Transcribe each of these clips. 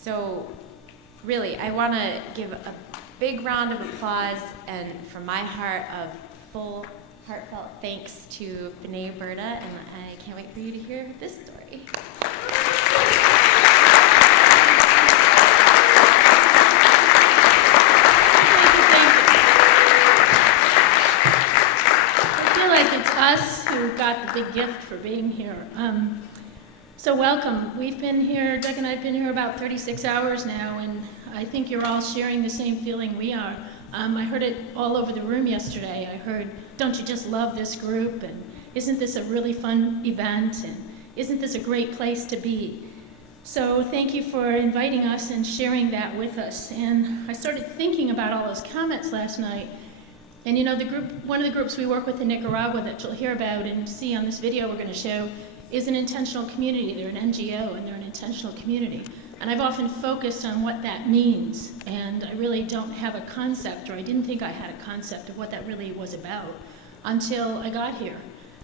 So really, I want to give a big round of applause and from my heart of full heartfelt thanks to Bena, Burda, and I can't wait for you to hear this story. I feel like it's us who got the big gift for being here. So welcome. We've been here, Doug and I have been here about 36 hours now, and I think you're all sharing the same feeling we are. I heard it all over the room yesterday. I heard, don't you just love this group? And isn't this a really fun event? And isn't this a great place to be? So thank you for inviting us and sharing that with us. And I started thinking about all those comments last night. And you know, one of the groups we work with in Nicaragua that you'll hear about and see on this video we're going to show is an intentional community. They're an NGO and they're an intentional community. And I've often focused on what that means, and I really don't have a concept, or I didn't think I had a concept of what that really was about until I got here.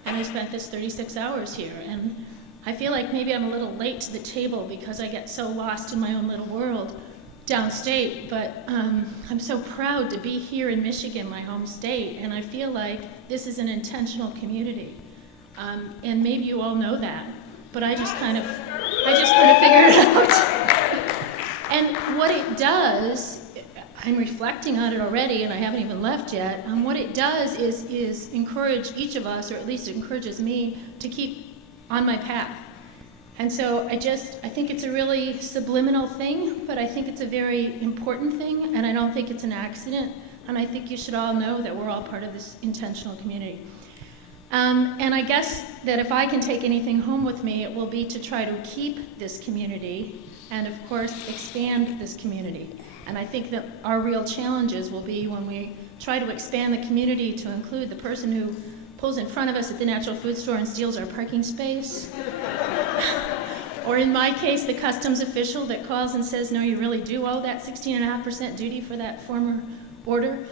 And I spent this 36 hours here, and I feel like maybe I'm a little late to the table because I get so lost in my own little world downstate, but I'm so proud to be here in Michigan, my home state, and I feel like this is an intentional community. And maybe you all know that, but I just kind of figured it out. And what it does, I'm reflecting on it already, and I haven't even left yet. What it does is encourage each of us, or at least it encourages me, to keep on my path. And so I think it's a really subliminal thing, but I think it's a very important thing, and I don't think it's an accident. And I think you should all know that we're all part of this intentional community. And I guess that if I can take anything home with me, it will be to try to keep this community and, of course, expand this community. And I think that our real challenges will be when we try to expand the community to include the person who pulls in front of us at the natural food store and steals our parking space. Or in my case, the customs official that calls and says, no, you really do owe that 16.5% duty for that former order.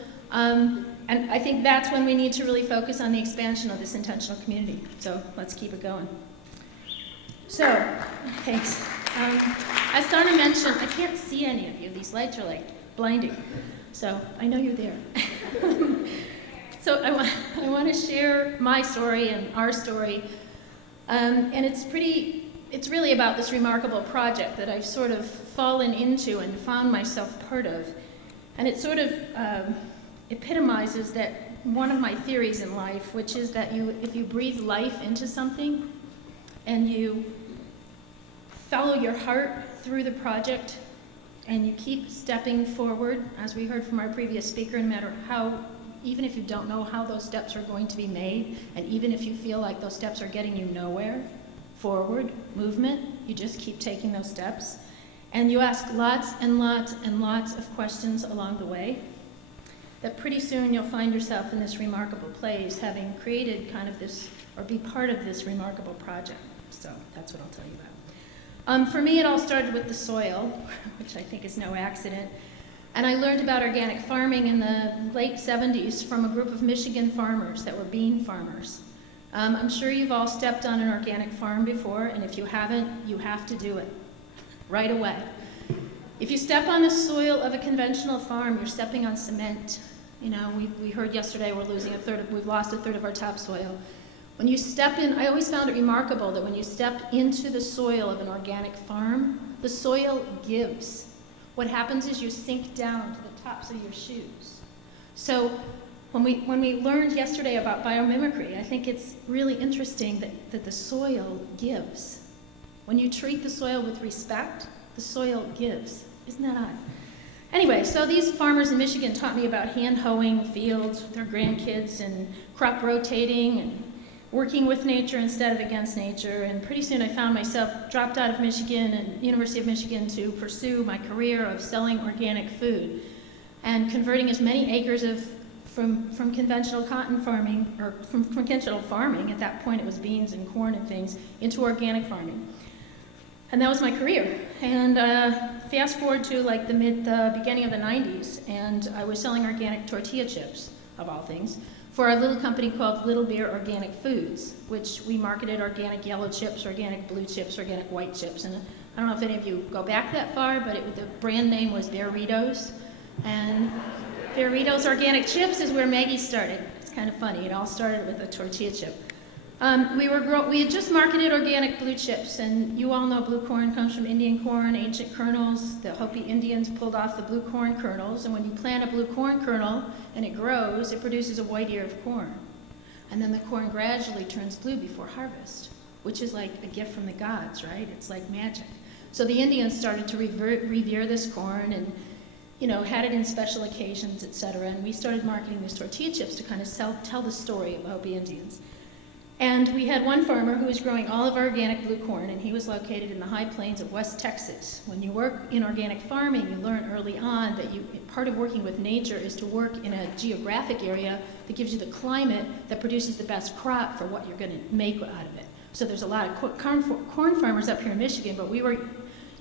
And I think that's when we need to really focus on the expansion of this intentional community. So let's keep it going. So, thanks. As Sana mentioned, I can't see any of you. These lights are like blinding. So I know you're there. So I want to share my story and our story. And it's really about this remarkable project that I've sort of fallen into and found myself part of. And it sort of epitomizes that one of my theories in life, which is that if you breathe life into something and you follow your heart through the project and you keep stepping forward, as we heard from our previous speaker, no matter how, even if you don't know how those steps are going to be made, and even if you feel like those steps are getting you nowhere, forward, movement, you just keep taking those steps. And you ask lots and lots and lots of questions along the way, that pretty soon you'll find yourself in this remarkable place, having created kind of this, or be part of this remarkable project. So that's what I'll tell you about. For me, it all started with the soil, which I think is no accident. And I learned about organic farming in the late 70s from a group of Michigan farmers that were bean farmers. I'm sure you've all stepped on an organic farm before, and if you haven't, you have to do it right away. If you step on the soil of a conventional farm, you're stepping on cement. You know, we heard yesterday we've lost a third of our topsoil. When you step in, I always found it remarkable that when you step into the soil of an organic farm, the soil gives. What happens is you sink down to the tops of your shoes. So when we learned yesterday about biomimicry, I think it's really interesting that the soil gives. When you treat the soil with respect, the soil gives. Isn't that odd? Anyway, so these farmers in Michigan taught me about hand hoeing fields with their grandkids and crop rotating and working with nature instead of against nature. And pretty soon I found myself dropped out of Michigan and University of Michigan to pursue my career of selling organic food and converting as many acres from conventional cotton farming, or from conventional farming, at that point it was beans and corn and things, into organic farming. And that was my career. And fast forward to like the beginning of the 90s, and I was selling organic tortilla chips, of all things, for a little company called Little Beer Organic Foods, which we marketed organic yellow chips, organic blue chips, organic white chips, and I don't know if any of you go back that far, but the brand name was Burritos. And Burritos Organic Chips is where Maggie started. It's kind of funny. It all started with a tortilla chip. We had just marketed organic blue chips, and you all know blue corn comes from Indian corn, ancient kernels. The Hopi Indians pulled off the blue corn kernels, and when you plant a blue corn kernel and it grows, it produces a white ear of corn. And then the corn gradually turns blue before harvest, which is like a gift from the gods, right? It's like magic. So the Indians started to revere this corn and, had it in special occasions, etc. And we started marketing these tortilla chips to kind of tell the story of Hopi Indians. And we had one farmer who was growing all of our organic blue corn, and he was located in the high plains of West Texas. When you work in organic farming, you learn early on that part of working with nature is to work in a geographic area that gives you the climate that produces the best crop for what you're going to make out of it. So there's a lot of corn farmers up here in Michigan, but we were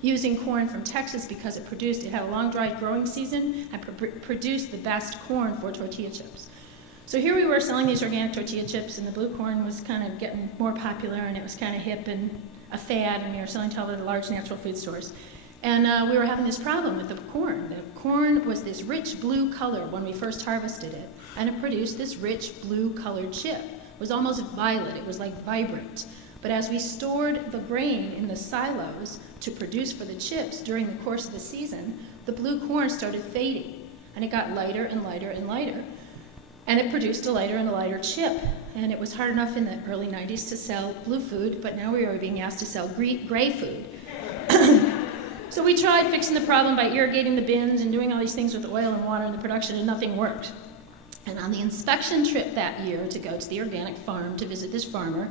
using corn from Texas because it had a long dry growing season and produced the best corn for tortilla chips. So here we were selling these organic tortilla chips, and the blue corn was kind of getting more popular, and it was kind of hip and a fad, and we were selling to all the large natural food stores. And we were having this problem with the corn. The corn was this rich blue color when we first harvested it, and it produced this rich blue colored chip. It was almost violet, it was like vibrant. But as we stored the grain in the silos to produce for the chips during the course of the season, the blue corn started fading, and it got lighter and lighter and lighter. And it produced a lighter and a lighter chip. And it was hard enough in the early 90s to sell blue food, but now we are being asked to sell gray food. So we tried fixing the problem by irrigating the bins and doing all these things with oil and water in the production, and nothing worked. And on the inspection trip that year to go to the organic farm to visit this farmer,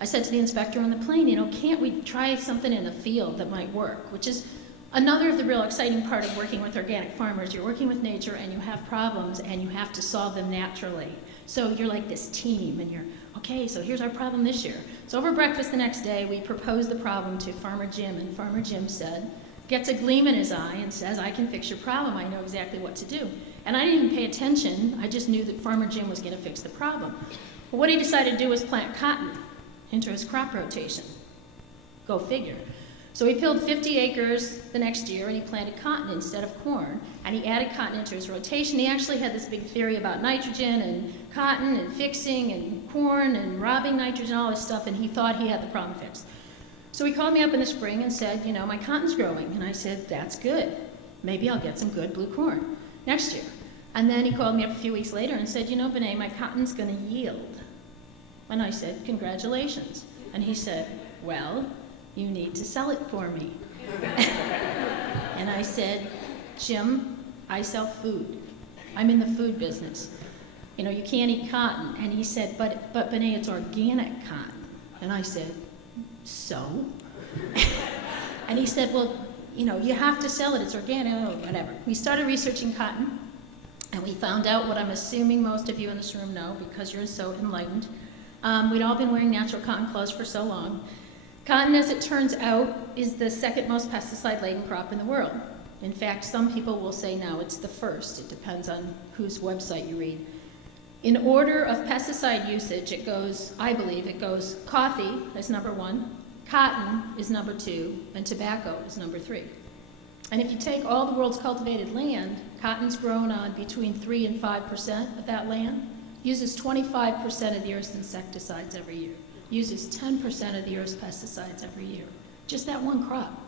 I said to the inspector on the plane, can't we try something in the field that might work? Which is another of the real exciting part of working with organic farmers. You're working with nature and you have problems and you have to solve them naturally. So you're like this team and okay, so here's our problem this year. So over breakfast the next day, we proposed the problem to Farmer Jim, and Farmer Jim gets a gleam in his eye and says, I can fix your problem, I know exactly what to do. And I didn't even pay attention, I just knew that Farmer Jim was gonna fix the problem. But what he decided to do was plant cotton into his crop rotation. Go figure. So he tilled 50 acres the next year, and he planted cotton instead of corn, and he added cotton into his rotation. He actually had this big theory about nitrogen and cotton and fixing and corn and robbing nitrogen, all this stuff, and he thought he had the problem fixed. So he called me up in the spring and said, my cotton's growing. And I said, that's good. Maybe I'll get some good blue corn next year. And then he called me up a few weeks later and said, Bena, my cotton's going to yield. And I said, congratulations. And he said, well, you need to sell it for me. And I said, Jim, I sell food. I'm in the food business. You can't eat cotton. And he said, but Bena, it's organic cotton. And I said, so? And he said, well, you have to sell it. It's organic, whatever. We started researching cotton, and we found out what I'm assuming most of you in this room know because you're so enlightened. We'd all been wearing natural cotton clothes for so long. Cotton, as it turns out, is the second most pesticide-laden crop in the world. In fact, some people will say now it's the first. It depends on whose website you read. In order of pesticide usage, I believe it goes coffee is number 1, cotton is number 2, and tobacco is number 3. And if you take all the world's cultivated land, cotton's grown on between 3 and 5% of that land, uses 25% of the Earth's insecticides every year, uses 10% of the Earth's pesticides every year. Just that one crop.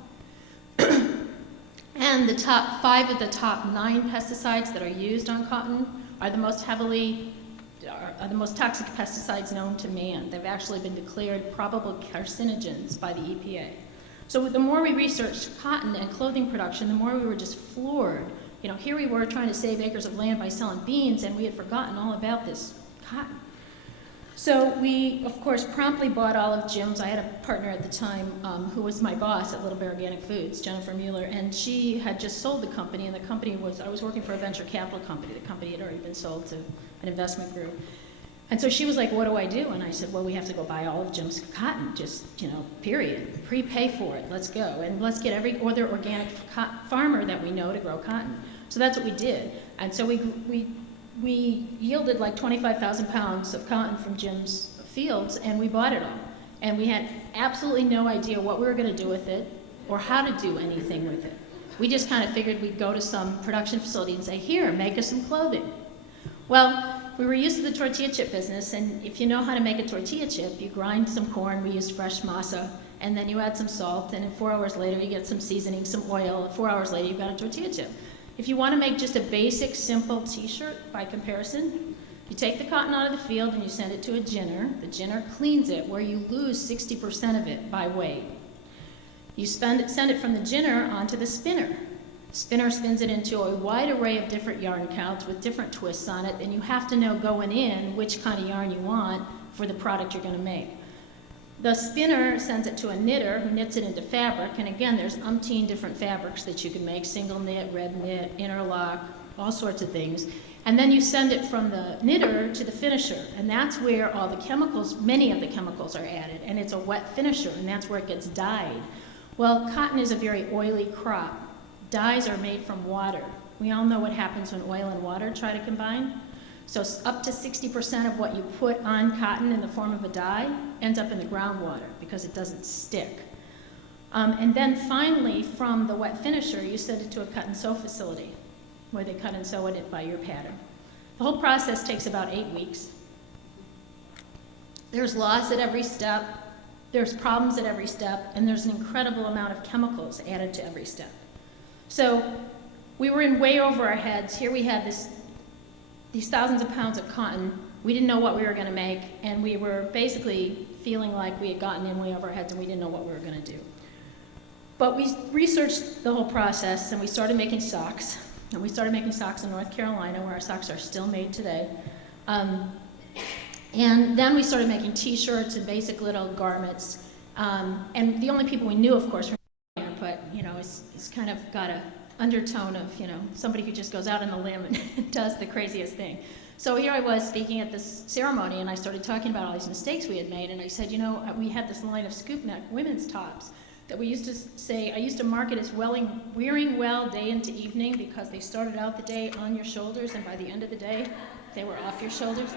And the top 5 of the top 9 pesticides that are used on cotton are the most toxic pesticides known to man. They've actually been declared probable carcinogens by the EPA. So the more we researched cotton and clothing production, the more we were just floored. Here we were trying to save acres of land by selling beans, and we had forgotten all about this cotton. So we, of course, promptly bought all of Jim's. I had a partner at the time who was my boss at Little Bear Organic Foods, Jennifer Mueller, and she had just sold the company, and the company I was working for a venture capital company. The company had already been sold to an investment group. And so she was like, what do I do? And I said, well, we have to go buy all of Jim's cotton, just, period. Prepay for it, let's go. And let's get every other organic farmer that we know to grow cotton. So that's what we did. And so we yielded like 25,000 pounds of cotton from Jim's fields, and we bought it all. And we had absolutely no idea what we were going to do with it. or how to do anything with it. We just kind of figured we'd go to some production facility and say, here, make us some clothing. Well, we were used to the tortilla chip business, and if you know how to make a tortilla chip, you grind some corn, we used fresh masa, and then you add some salt, and 4 hours later you get some seasoning, some oil, and 4 hours later you've got a tortilla chip. If you want to make just a basic, simple t-shirt by comparison, you take the cotton out of the field and you send it to a ginner. The ginner cleans it, where you lose 60% of it by weight. You send it from the ginner onto the spinner. Spinner spins it into a wide array of different yarn counts with different twists on it, and you have to know going in which kind of yarn you want for the product you're going to make. The spinner sends it to a knitter who knits it into fabric, and again, there's umpteen different fabrics that you can make, single knit, red knit, interlock, all sorts of things. And then you send it from the knitter to the finisher, and that's where all the chemicals, many of the chemicals are added, and it's a wet finisher, and that's where it gets dyed. Well, cotton is a very oily crop. Dyes are made from water. We all know what happens when oil and water try to combine. So up to 60% of what you put on cotton in the form of a dye ends up in the groundwater because it doesn't stick. And then finally, from the wet finisher, you send it to a cut and sew facility where they cut and sew it by your pattern. The whole process takes about 8 weeks. There's loss at every step, there's problems at every step, and there's an incredible amount of chemicals added to every step. So we were in way over our heads. Here we had these thousands of pounds of cotton. We didn't know what we were going to make, and we were basically feeling like we had gotten in way over our heads and we didn't know what we were going to do. But we researched the whole process, and we started making socks. And we started making socks in North Carolina, where our socks are still made today. And then we started making t-shirts and basic little garments. And the only people we knew, of course, were but, it's kind of got a undertone of, somebody who just goes out on the limb and does the craziest thing. So here I was speaking at this ceremony, and I started talking about all these mistakes we had made, and I said, we had this line of scoop neck women's tops that we used to say, I used to market as wearing well day into evening, because they started out the day on your shoulders, and by the end of the day, they were off your shoulders.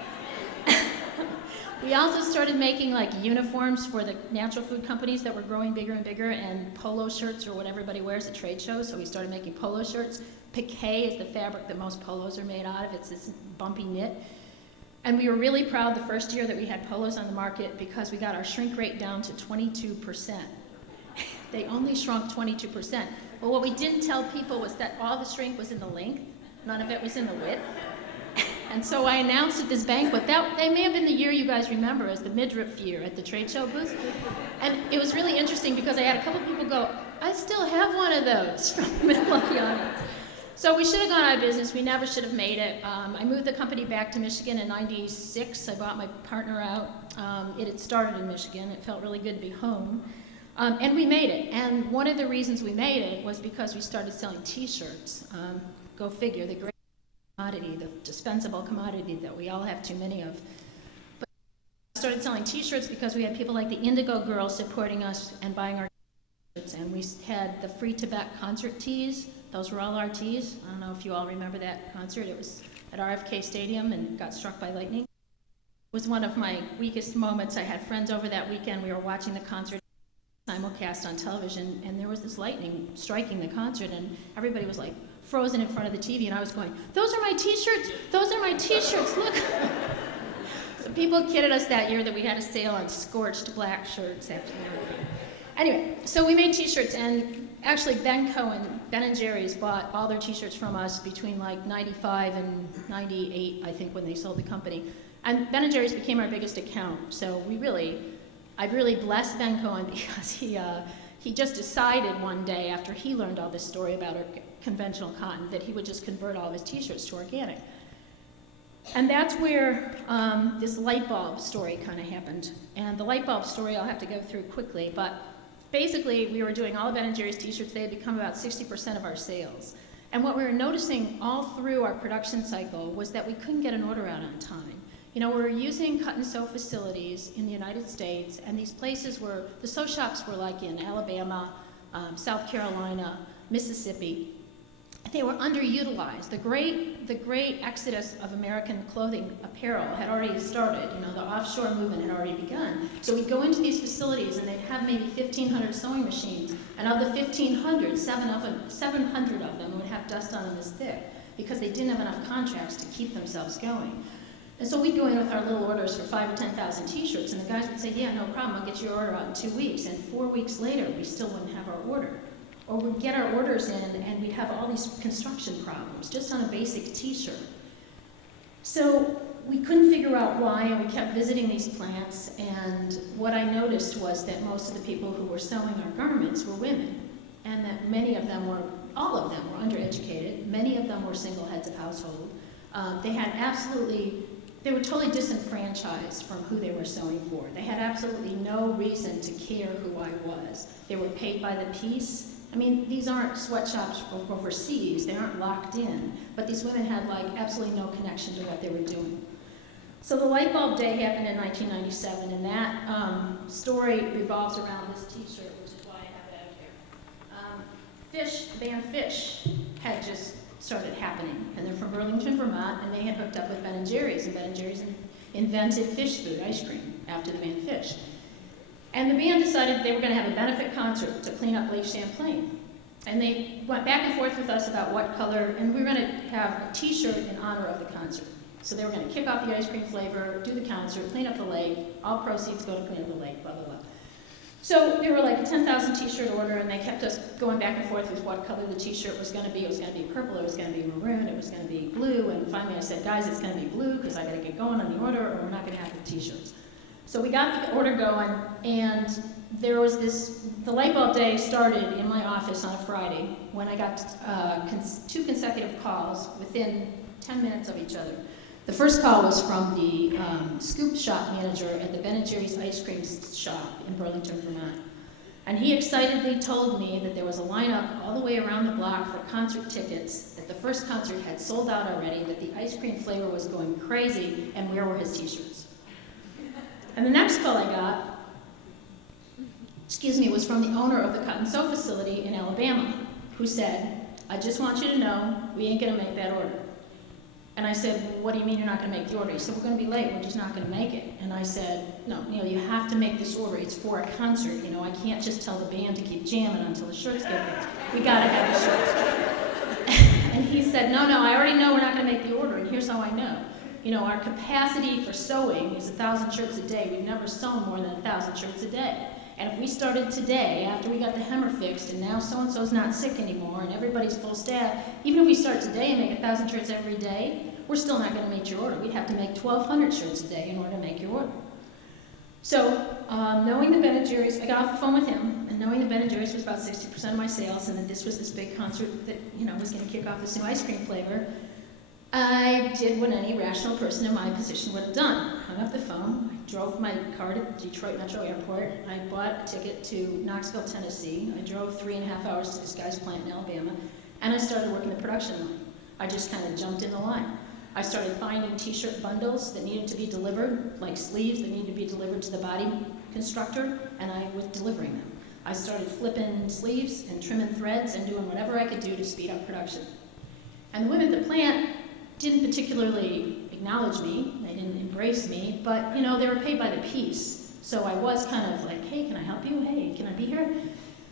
We also started making uniforms for the natural food companies that were growing bigger and bigger, and polo shirts are what everybody wears at trade shows, so we started making polo shirts. Piqué is the fabric that most polos are made out of. It's this bumpy knit. And we were really proud the first year that we had polos on the market, because we got our shrink rate down to 22%. They only shrunk 22%. But what we didn't tell people was that all the shrink was in the length. None of it was in the width. And so I announced at this banquet, that may have been the year you guys remember as the midriff year at the trade show booth. And it was really interesting because I had a couple people go, I still have one of those from the middle of the audience. So we should have gone out of business. We never should have made it. I moved the company back to Michigan in '96. I bought my partner out. It had started in Michigan. It felt really good to be home. And we made it. And one of the reasons we made it was because we started selling t-shirts. Go figure, the great commodity, the dispensable commodity that we all have too many of. But we started selling t-shirts because we had people like the Indigo Girls supporting us and buying our t-shirts, and we had the Free Tibet concert tees. Those were all our tees. I don't know if you all remember that concert. It was at RFK Stadium and got struck by lightning. It was one of my weakest moments. I had friends over that weekend. We were watching the concert simulcast on television, and there was this lightning striking the concert, and everybody was frozen in front of the TV, and I was going, those are my t-shirts, those are my t-shirts, look. So people kidded us that year that we had a sale on scorched black shirts after everything. Anyway, so we made t-shirts, and actually Benco and Ben & Jerry's bought all their t-shirts from us between 95 and 98, I think, when they sold the company. And Ben & Jerry's became our biggest account, so I really blessed Ben Cohen because he just decided one day, after he learned all this story about conventional cotton, that he would just convert all of his t-shirts to organic. And that's where this light bulb story kind of happened. And the light bulb story I'll have to go through quickly, but basically we were doing all of Ben & Jerry's t-shirts. They had become about 60% of our sales. And what we were noticing all through our production cycle was that we couldn't get an order out on time. We were using cut and sew facilities in the United States, and these places were, the sew shops were in Alabama, South Carolina, Mississippi. they were underutilized. The great exodus of American clothing apparel had already started. You know, the offshore movement had already begun. So we'd go into these facilities and they'd have maybe 1,500 sewing machines, and of the 1,500, 700 of them would have dust on them this thick because they didn't have enough contracts to keep themselves going. And so we'd go in with our little orders for 5,000 or 10,000 t-shirts, and the guys would say, yeah, no problem, I'll get your order out in 2 weeks. And 4 weeks later, we still wouldn't have our order. Or we'd get our orders in and we'd have all these construction problems just on a basic t-shirt. So we couldn't figure out why, and we kept visiting these plants, and what I noticed was that most of the people who were sewing our garments were women, and that many of them were, all of them were undereducated, many of them were single heads of household. They were totally disenfranchised from who they were sewing for. They had absolutely no reason to care who I was. They were paid by the piece. I mean, these aren't sweatshops overseas, they aren't locked in, but these women had like absolutely no connection to what they were doing. So the light bulb day happened in 1997, and that story revolves around this t-shirt, which is why I have it out here. The band Fish had just started happening, and they're from Burlington, Vermont, and they had hooked up with Ben & Jerry's, and Ben & Jerry's invented fish food, ice cream, after the band Fish. And the band decided they were going to have a benefit concert to clean up Lake Champlain. And they went back and forth with us about what color, and we were going to have a t-shirt in honor of the concert. So they were going to kick off the ice cream flavor, do the concert, clean up the lake, all proceeds go to clean up the lake, blah, blah, blah. So they were like a 10,000 t-shirt order, and they kept us going back and forth with what color the t-shirt was going to be. It was going to be purple, it was going to be maroon, it was going to be blue, and finally I said, guys, it's going to be blue because I got to get going on the order or we're not going to have the t-shirts. So we got the order going, and there was the light bulb day started in my office on a Friday when I got 2 consecutive calls within 10 minutes of each other. The first call was from the scoop shop manager at the Ben & Jerry's ice cream shop in Burlington, Vermont. And he excitedly told me that there was a lineup all the way around the block for concert tickets, that the first concert had sold out already, that the ice cream flavor was going crazy, and where were his t-shirts? And the next call I got, was from the owner of the cut and sew facility in Alabama, who said, I just want you to know, we ain't gonna make that order. And I said, well, what do you mean you're not gonna make the order? He said, we're gonna be late, we're just not gonna make it. And I said, no, you have to make this order, it's for a concert, I can't just tell the band to keep jamming until the shirts get made. We gotta have the shirts. And he said, no, I already know we're not gonna make the order, and here's how I know. Our capacity for sewing is 1,000 shirts a day. We've never sewn more than 1,000 shirts a day. And if we started today, after we got the hemmer fixed, and now so-and-so's not sick anymore, and everybody's full staff, even if we start today and make 1,000 shirts every day, we're still not going to make your order. We'd have to make 1,200 shirts a day in order to make your order. So, knowing the Ben & Jerry's, I got off the phone with him, and knowing the Ben & Jerry's was about 60% of my sales, and that this was this big concert that, was going to kick off this new ice cream flavor, I did what any rational person in my position would have done. Hung up the phone, I drove my car to Detroit Metro Airport, I bought a ticket to Knoxville, Tennessee, I drove 3.5 hours to this guy's plant in Alabama, and I started working the production line. I just kind of jumped in the line. I started finding t-shirt bundles that needed to be delivered, like sleeves that needed to be delivered to the body constructor, and I was delivering them. I started flipping sleeves and trimming threads and doing whatever I could do to speed up production. And the women at the plant didn't particularly acknowledge me, they didn't embrace me, but they were paid by the piece. So I was kind of like, hey, can I help you? Hey, can I be here?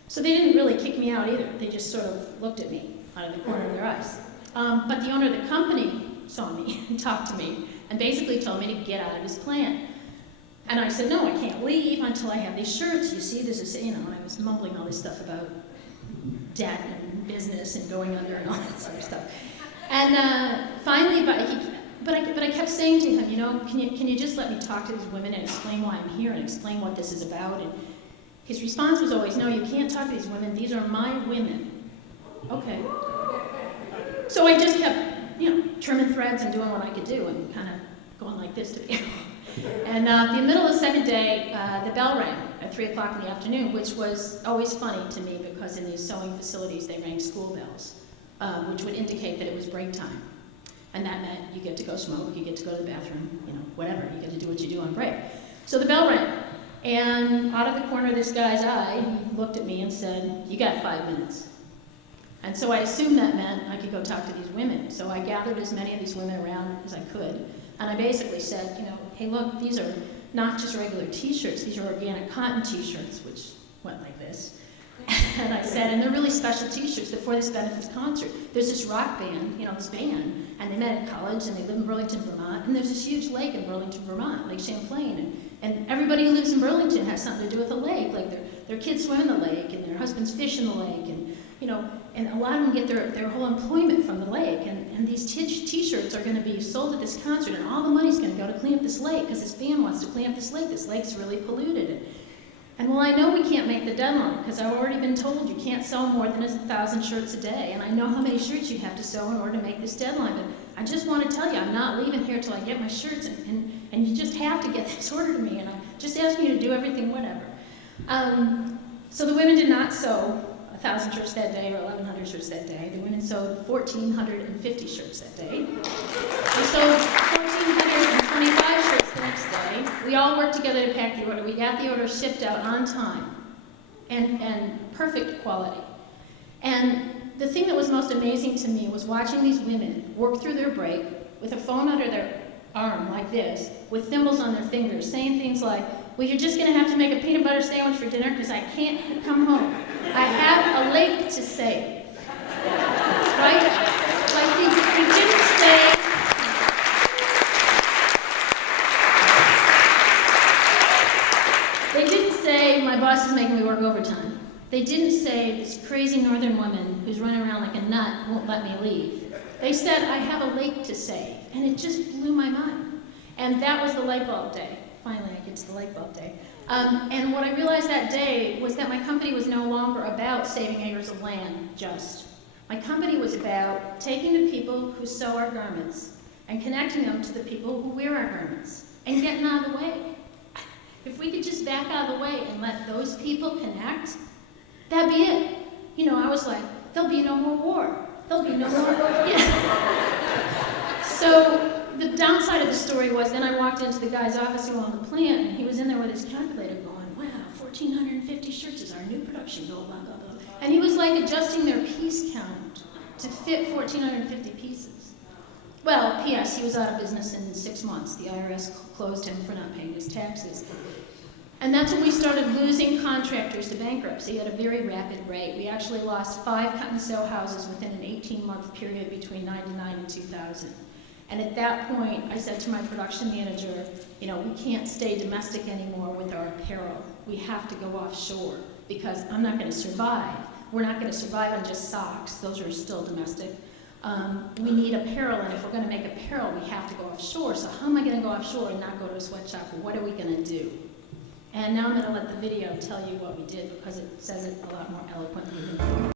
So they didn't really kick me out either. They just sort of looked at me out of the corner of their eyes. But the owner of the company saw me and talked to me and basically told me to get out of his plant. And I said, no, I can't leave until I have these shirts. You see, this is, and I was mumbling all this stuff about debt and business and going under and all that sort of stuff. And finally, but I kept saying to him, can you just let me talk to these women and explain why I'm here and explain what this is about? And his response was always, no, you can't talk to these women. These are my women. Okay. So I just kept, trimming threads and doing what I could do and kind of going like this to people. And the middle of the second day, the bell rang at 3 o'clock in the afternoon, which was always funny to me because in these sewing facilities, they rang school bells. Which would indicate that it was break time. And that meant you get to go smoke, you get to go to the bathroom, whatever, you get to do what you do on break. So the bell rang, and out of the corner of this guy's eye, he looked at me and said, you got 5 minutes. And so I assumed that meant I could go talk to these women. So I gathered as many of these women around as I could. And I basically said, you know, hey, look, these are not just regular t-shirts, these are organic cotton t-shirts, which went like this. And I said, and they're really special t-shirts. They're for this benefits concert. There's this rock band, you know, this band, and they met at college, and they live in Burlington, Vermont, and there's this huge lake in Burlington, Vermont, Lake Champlain, and everybody who lives in Burlington has something to do with the lake. Like their kids swim in the lake, and their husbands fish in the lake, and you know, and a lot of them get their whole employment from the lake. And these t-shirts are going to be sold at this concert, and all the money's going to go to clean up this lake because this band wants to clean up this lake. This lake's really polluted. And well, I know we can't make the deadline because I've already been told you can't sell more than 1,000 shirts a day. And I know how many shirts you have to sew in order to make this deadline. But I just want to tell you, I'm not leaving here till I get my shirts. And you just have to get this order to me. And I'm just asking you to do everything, whatever. So the women did not sew 1,000 shirts that day or 1,100 shirts that day. The women sewed 1,450 shirts that day. We sold 1,425 shirts the next day. We all worked together to pack the order. We got the order shipped out on time and perfect quality. And the thing that was most amazing to me was watching these women work through their break with a phone under their arm like this, with thimbles on their fingers, saying things like, well, you're just going to have to make a peanut butter sandwich for dinner because I can't come home. I have a lake to save. Right? Like he didn't say, they didn't say, my boss is making me work overtime. They didn't say, this crazy northern woman who's running around like a nut won't let me leave. They said, I have a lake to save. And it just blew my mind. And that was the light bulb day. Finally, I get to the light bulb day. And what I realized that day was that my company was no longer about saving acres of land, just. My company was about taking the people who sew our garments and connecting them to the people who wear our garments and getting out of the way. If we could just back out of the way and let those people connect, that'd be it. You know, I was like, there'll be no more war. There'll be no more war. Yeah. So the downside of the story was then I walked into the guy's office who owned the plant, and he was in there with his calculator going, wow, 1,450 shirts is our new production goal, blah, blah, blah. And he was like adjusting their piece count to fit 1,450 pieces. Well, P.S., he was out of business in 6 months. The IRS closed him for not paying his taxes. And that's when we started losing contractors to bankruptcy at a very rapid rate. We actually lost 5 cut and sew houses within an 18-month period between 1999 and 2000. And at that point, I said to my production manager, you know, we can't stay domestic anymore with our apparel. We have to go offshore because I'm not going to survive. We're not going to survive on just socks. Those are still domestic. We need apparel, and if we're going to make apparel, we have to go offshore. So how am I going to go offshore and not go to a sweatshop? What are we going to do? And now I'm going to let the video tell you what we did because it says it a lot more eloquently than